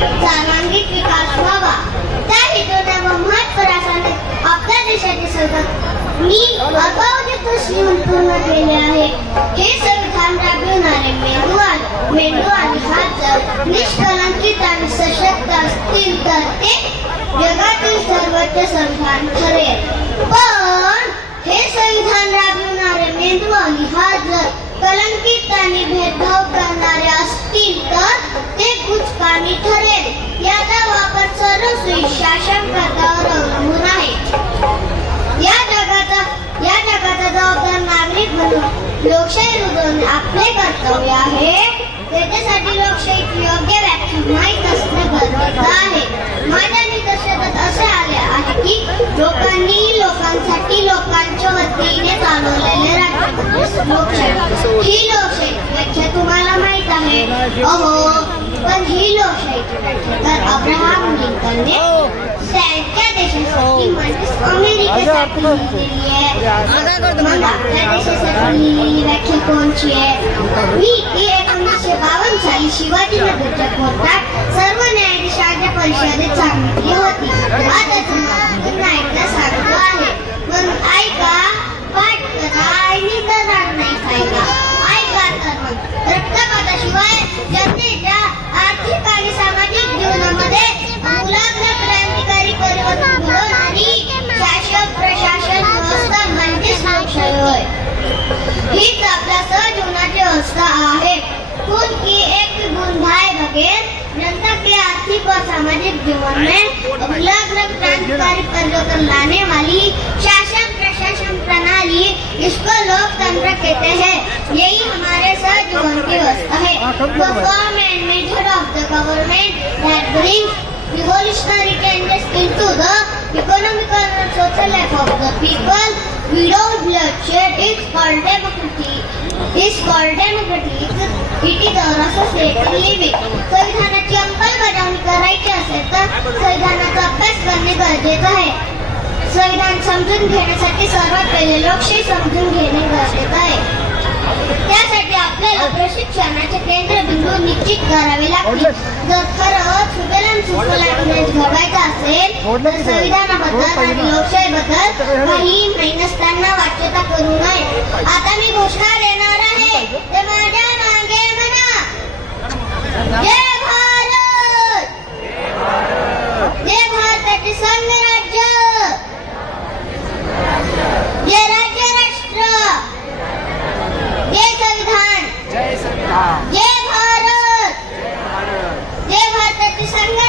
सर्वांगीण विकास व्हावा, त्या हेतूने व महत्त्वासाठी आपल्या देशाचे संविधान मी अल्पावधीत पूर्ण केले आहे. हे संविधान राबविणारे मेंदू आणि हात जर निष्कलंकित आणि सशक्त असतील तर ते जगातील सर्वोच्च संविधान ठरेल. पण हे संविधान राबविणारे मेंदू आणि हात जर कलंकित आणि भेदभाव करणारे असतील तर ते कुचकामी ठरेल. याचा वापर सर्वस्वी शासनकर्त्यावर अवलंबून आहे. या जगाचा जबाबदार नागरिक म्हणून लोकशाही रुजवणे आपले कर्तव्य आहे. त्याच्यासाठी लोकशाहीची योग्य व्याख्या माहीत असणे गरजेचं आहे. माझ्या निदर्शनात असे आले आहे की लोकांनी लोकांसाठी लोकांच्या वतीने चालवलेले राज्य लोकशाही. ही लोकशाहीची व्याख्या तुम्हाला माहित आहे. पण ही लोकशाहीची व्याख्या तर अब्राहम लिंकनने त्यांच्या देशासाठी म्हणजेच अमेरिकेसाठी लिहिलेली आहे. मग आपल्या देशासाठी लिहिलेली व्याख्या कोणची आहे? मी 1952 साली शिवाजीनगरच्या कोर्टात सर्व न्यायाधीशांच्या परिषदेत सांगितली होती. आता पुन्हा एकदा सांगतो आहे. म्हणून ऐका, पाठ करा आणि दरार नाही ऐका. ऐका तर मग रक्तपाताशिवाय जनतेच्या आर्थिक आणि सामाजिक जीवनामध्ये मूलभूत क्रांतिकारी परिवर्तन घडवणारी शासन प्रशासन व्यवस्था म्हणजेच लोकशाही होय. हीच आपल्या सहजीवनाची अवस्था आहे. खुद की एक गुण भाई बगैर जनता के आर्थिक और सामाजिक जीवन में मूलभूत क्रांतिकारी परिवर्तन लाने वाली शासन प्रशासन प्रणाली, इसको लोकतंत्र कहते हैं. यही हमारे सहजीवन की व्यवस्था है. The form and method of the government that brings revolutionary changes into the economical and social life of the people without bloodshed is called democracy. It is our society living. संविधानाची अंमलबजावणी करायची असेल तर संविधानाचा अभ्यास करणे गरजेचे आहे. संविधान समजून घेण्यासाठी सर्वात पहिले लोकशाही समजून घेणे गरजेचे आहे. त्यासाठी आपल्याला प्रशिक्षणाचे केंद्रबिंदू निश्चित करावे लागतील. जर खरंच सुजलाम सुफलाम देश घडवायचा असेल तर संविधानाबद्दल आणि लोकशाहीबद्दल काही माहिती नसताना वाच्यता करू नये. आता मी घोषणा देणार आहे ते माझ्या मागे म्हणा. जय भारत, जय भारताचे संघराज्य, जय राज्य राष्ट्र, जय संविधान, जय भारत, जय भारताचे संघ